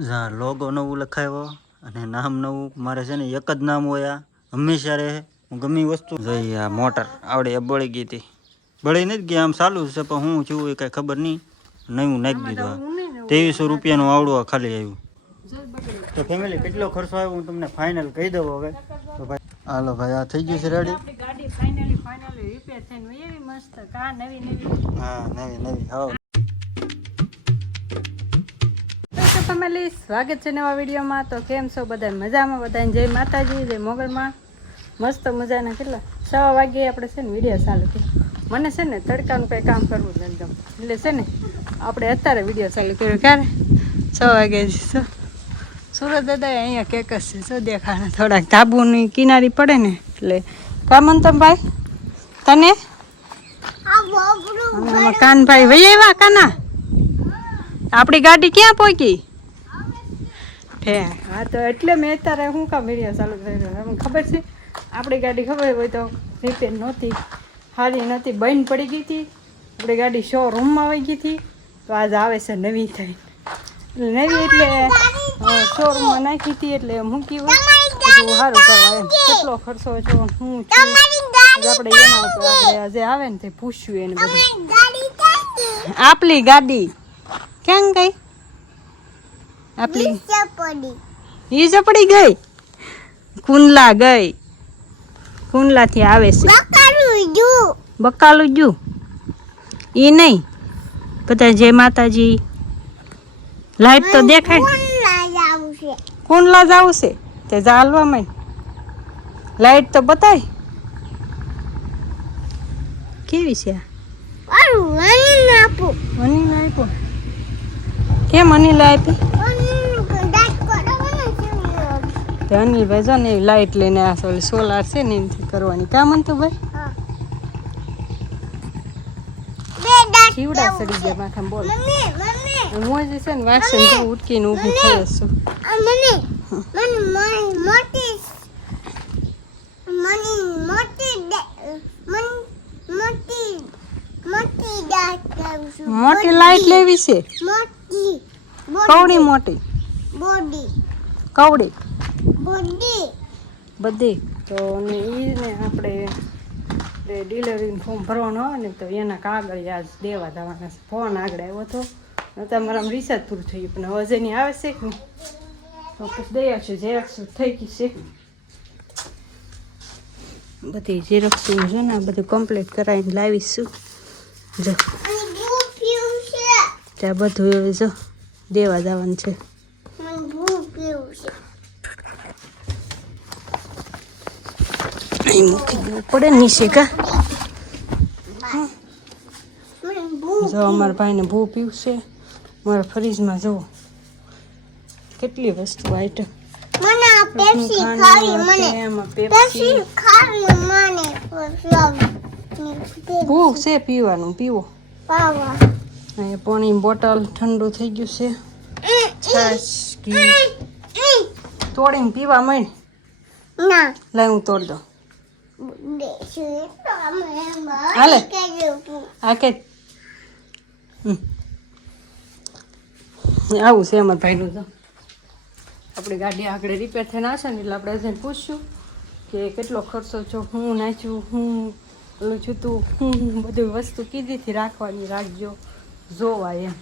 જા લોગો નવું લખાવ્યો અને નામ નવું મારે છે ને એક જ નામ હોય હંમેશા રહે હું ગમે વસ્તુ જઈ આ મોટર આવડે બળી ગઈ હતી બળી નથી ગઈ આમ ચાલુ છે પણ હું છું એ કાંઈ ખબર નહીં નવું નાખી દીધું 2300 રૂપિયાનું આવડું ખાલી આવ્યું તો ફેમિલી કેટલો ખર્ચો આવ્યો હું તમને ફાઇનલ કહી દઉં હવે તો ભાઈ હાલો ભાઈ આ થઈ ગયું છે રેડી ગાડી ફાઇનલી રિપેર થઈને એવી મસ્ત કાર નવી હા નવી હા ફેમિલી સ્વાગત છે નવા વિડીયોમાં તો કેમ છો બધા મજામાં બધાને જય માતાજી જય મોગલમાં મસ્ત મજાના કેટલા 6 વાગે આપણે છે ને વિડીયો ચાલુ કર્યો મને છે ને તડકાનું કંઈ કામ કરવું જ નથી એટલે છે ને આપણે અત્યારે વિડીયો ચાલુ કર્યો ક્યારે 6 વાગે સુરત દાદા અહીંયા કેકસ છે શું દેખાડે થોડાક ધાબુની કિનારી પડે ને એટલે કામ તો ભાઈ તને કાનભાઈ વહી આવ્યા કાના આપણી ગાડી ક્યાં પહોંચી હે હા તો એટલે મેં અત્યારે શું કામ વિડીયો ચાલુ કર્યો તમને ખબર છે આપણી ગાડી ખબર હોય તો રિપેર નહોતી સારી નહોતી બંધ પડી ગઈ હતી આપણી ગાડી શોરૂમમાં આવી ગઈ હતી તો આજ આવે છે નવી થઈ નવી એટલે શોરૂમમાં નાખી હતી એટલે મૂકી હોય બધું સારું કરવા એમ કેટલો ખર્ચો છો હું છું આપણે એના ઉપર આપણે આજે આવે ને તે પૂછ્યું એને બધું આપણી ગાડી ક્યાં ગઈ આપણી ઈ ચપડી ગઈ કુંડલાથી આવે છે બકાલું જુ ઈ નહીં બધા જય માતાજી લાઈટ તો દેખાય કુંડલા જાવું છે તે ચાલવા માં લાઈટ તો બતાય કેવી છે અનિલ આપો કેમ અનિલ આપી અનિલભાઈ જો ને લાઈટ લઈને આ સોલાર છે ને એનાથી કરવાની કામ હતું ભાઈ ચીવડા સડી ગયા માથા બોલ હું જે છે ને વાસણ જો ઉટકીને ઊભી થઈ છું મોટી લાઈટ લેવી છે કવડી મોટી કવડી બધી તો ને એને આપણે ડિલિવરીનું ફોર્મ ભરવાનું હોય ને તો એના કાગળ આજ દેવા જવાના છે ફોન આગળ આવ્યો હતો તમારા રિચાર્જ પૂરું થઈ ગયું પણ હવે જેની આવે છે કે નહીં તો પછી દઈ આવશે ઝેરોક્સ થઈ ગઈ છે બધી ઝેરોક્સ છે ને આ બધું કમ્પ્લીટ કરાવીને લાવીશું જો ત્યાં બધું હવે જો દેવા જવાનું છે મૂકી દેવું પડે નીચે કા જો અમારા ભાઈને ભૂ પીવું છે મારા ફ્રીજમાં જુઓ કેટલી વસ્તુ આઈટમ ભૂ છે પીવાનું પીવો અહીંયા પાણી બોટલ ઠંડુ થઈ ગયું છે છાશ ઘી તોડીને પીવા માંડ લાય હું તોડ દઉં હાલે આ કે આવું છે અમારા ભાઈનું તો આપણી ગાડી આગળ રિપેર થઈને આવશે ને એટલે આપણે જઈને પૂછશું કે કેટલો ખર્ચો છો હું નાખ્યું હું ઓલું છું તું હું બધી વસ્તુ કીધીથી રાખવાની રાખજો જોવા એમ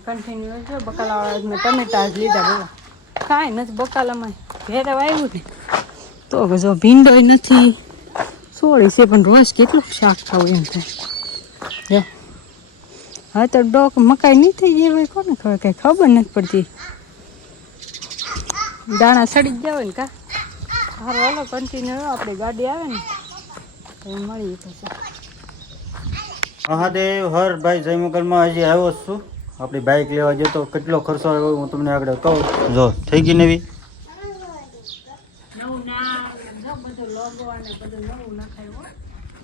કન્ટિન્યુ જો બકાલાવાળા મેં ટમેટા જ લીધા બોલો કાંઈ નથી બકાલામાં ઘેરે આવ્યું ને તો જો ભીંડોય નથી સોળી છે પણ રોજ કેટલું શાક ખાવું એમ થાય હા તો ડોક મકાઈ નહીં થઈ ગઈ હોય કોને ખબર કંઈ ખબર નથી પડતી દાણા સડી ગયા હોય ને કા હારો હાલો કન્ટિન્યુ આપણે ગાડી આવે ને તો મળીએ પછી મહાદેવ હર ભાઈ જય મોગલમાં હજી આવ્યો જ છું આપણી બાઇક લેવા જતો કેટલો ખર્ચો આવ્યો હું તમને આગળ કહું જો થઈ ગઈ નવી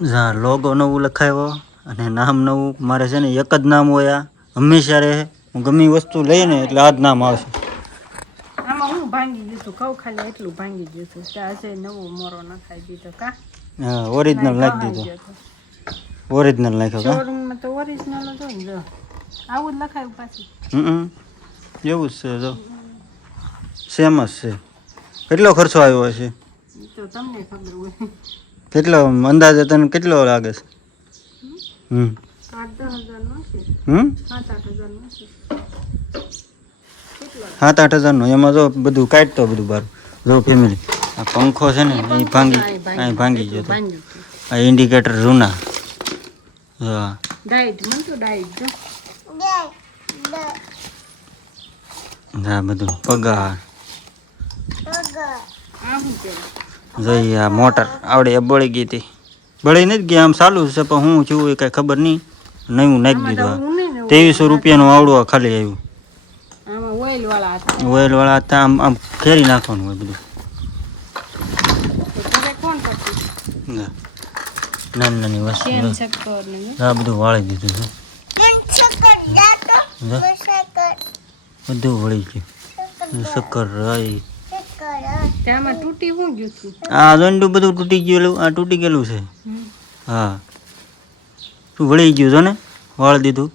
જા લોગો નવું લખાવ્યો અને નામ નવું મારે છે ને એક જ નામ હોય હંમેશા રહે હું ગમે વસ્તુ લઈને એટલે આ જ નામ આવશે આમાં હું ભાંગી દીધું કહું ખાલી એટલું ભાંગી દીધું આજે નવો મોરો નખાઈ દીધો કા હા ઓરિજિનલ નાખી દીધો ઓરિજિનલ નાખ્યો કા શોરૂમમાં તો ઓરિજિનલ હતો ને જો આવું જ લખાયું પાછું. એવું જ છે જો સેમ જ છે. કેટલો ખર્ચો આવ્યો હશે? ઈ તો તમને ખબર હોય. કેટલો અંદાજે તને કેટલો લાગે છે? 8-10 હજારનો છે. 7-8 હજારનો છે. 7-8 હજારનો. એમાં જો બધું કાઢતો બધું બાર જો ફેમિલી. આ પંખો છે ને એ ભાંગી ગયો તો. આ ઇન્ડિકેટર જૂના. હા ડાઈટ મન તો ડાઈટ જો. આ બધું પગાર આ શું છે? જોઈ આ મોટર આવડે એ બળી ગઈ હતી. બળી નથી ગઈ, આમ ચાલુ છે પણ હું છું એ કાંઈ ખબર નહીં. નવું નાખી દીધું. 2300 રૂપિયાનું આવડું ખાલી આવ્યું. આમાં ઓઇલ વાળા હતા. ઓઇલવાળા હતા. આમ આમ ખેરી નાખવાનું હોય બધું. તો ઘરે કોણ કરતું? નાની નાની વસ્તુ ચેન ચક્કર ને આ બધું વાળી દીધું છે. બધું વળી ગયું. શક્કર રહી. ત્યાંમાં તૂટી હું ગયું હતું. આ દંડું બધું તૂટી ગયેલું. આ તૂટી ગયેલું છે. હા તું વળી ગયું છો ને, વાળી દીધું.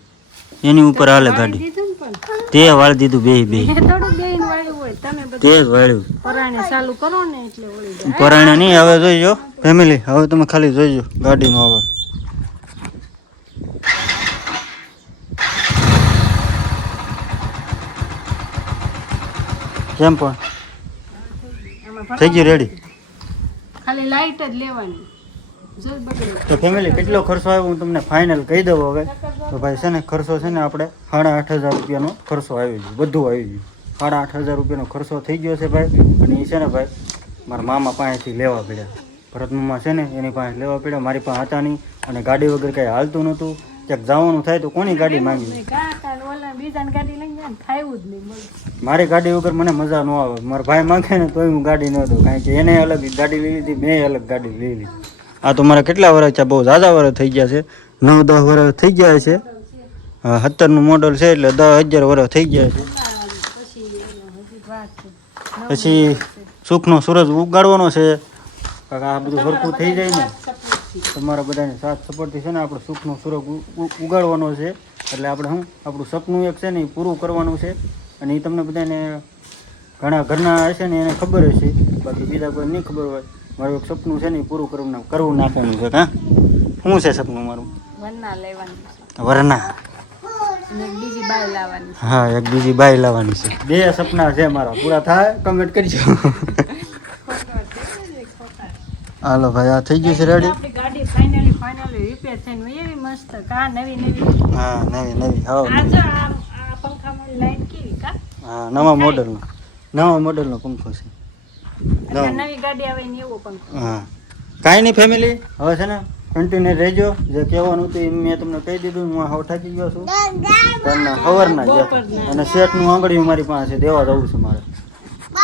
એની ઉપર હાલે ગાડી. દીધું ને પણ તે વાળી દીધું બે એ થોડું બેન વાળ્યું હોય. તમે તે બધું જ વાળ્યું. પરાણે ચાલુ કરો ને એટલે વળી જાય. પરાણે નહીં. હવે જોઈજો ફેમિલી, હવે તમે ખાલી જોઈજો ગાડીમાં હવે કેમ પણ આમાં થઈ ગયું રેડી. ખાલી લાઈટ જ લેવાની. જો બગડે. તો ફેમિલી કેટલો ખર્ચો આવ્યો હું તમને ફાઇનલ કહી દઉં હવે. તો ભાઈ છે ને ખર્ચો છે ને આપણે 8,500 રૂપિયાનો ખર્ચો આવી ગયો. બધું આવી ગયું. 8,500 રૂપિયાનો ખર્ચો થઈ ગયો છે ભાઈ. અને એ છે ને ભાઈ મારા મામા પાસેથી લેવા પડ્યા. ભરત મામા છે ને એની પાસે લેવા પડ્યા. મારી પાસે હતા નહીં અને ગાડી વગર કાંઈ હાલતું નહોતું. ક્યાંક જવાનું થાય તો કોની ગાડી માંગી? કાકા ને ઓલા બીજાની ગાડી લઈને જાય ને ફાવ્યું જ નહીં બોલો. મારી ગાડી વગર મને મજા ન આવે. મારા ભાઈ માંગે ને તોય હું ગાડી ન દઉં. કારણ કે એને અલગ ગાડી લઈ લીધી, મેં અલગ ગાડી લઈ લીધી. આ તો મારા કેટલા વર્ષ છે? બહુ ઝાઝા વર્ષ થઈ ગયા છે. 9-10 વર્ષ થઈ ગયા છે. હા 17નું મોડલ છે એટલે 10,000 વર્ષ થઈ ગયા છે. પછી સુખનો સૂરજ ઉગાડવાનો છે. આ બધું સરખું થઈ જાય ને તમારા બધાને સાથ સપોર્ટથી છે ને આપણે સુખનો સૂરજ ઉગાડવાનો છે. એટલે આપણે શું આપણું સપનું એક છે ને એ પૂરું કરવાનું છે. અને એ તમને બધાને ઘણા ઘરના હશે ને એને ખબર હશે, બાકી બીજા કોઈ નહીં ખબર હોય. મારું એક સપનું છે ને એ પૂરું કરવું નાખવાનું છે. હા શું છે સપનું મારું? વરના લેવાની છે. વરના. અને એક બીજી બાઈ લાવવાની છે. હા એક બીજી બાઈ લાવવાની છે. 2 સપના છે મારા. પૂરા થાય કમેન્ટ કરજો. હાલો ભાઈ આ થઈ ગયું છે રેડી. આપણી ગાડી ફાઇનલી રિપેર થઈને એવી મસ્ત કા નવી. હા નવી હા. આ જો આ પંખામાં લાઈટ કેવી કા? હા નવા મોડલનો પંખો છે. એટલે નવી ગાડી આવે ને એવો પંખો. હા કાંઈ નહીં ફેમિલી, હવે છે ને કન્ટિન્યુ રહેજો. જે કહેવાનું હતું એ મેં તમને કહી દીધું. હું હવે થાકી ગયો છું. સવારના જ અને શેઠનું આંગળીયું મારી પાસે છે, દેવા જવું છે મારે.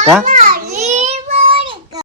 હા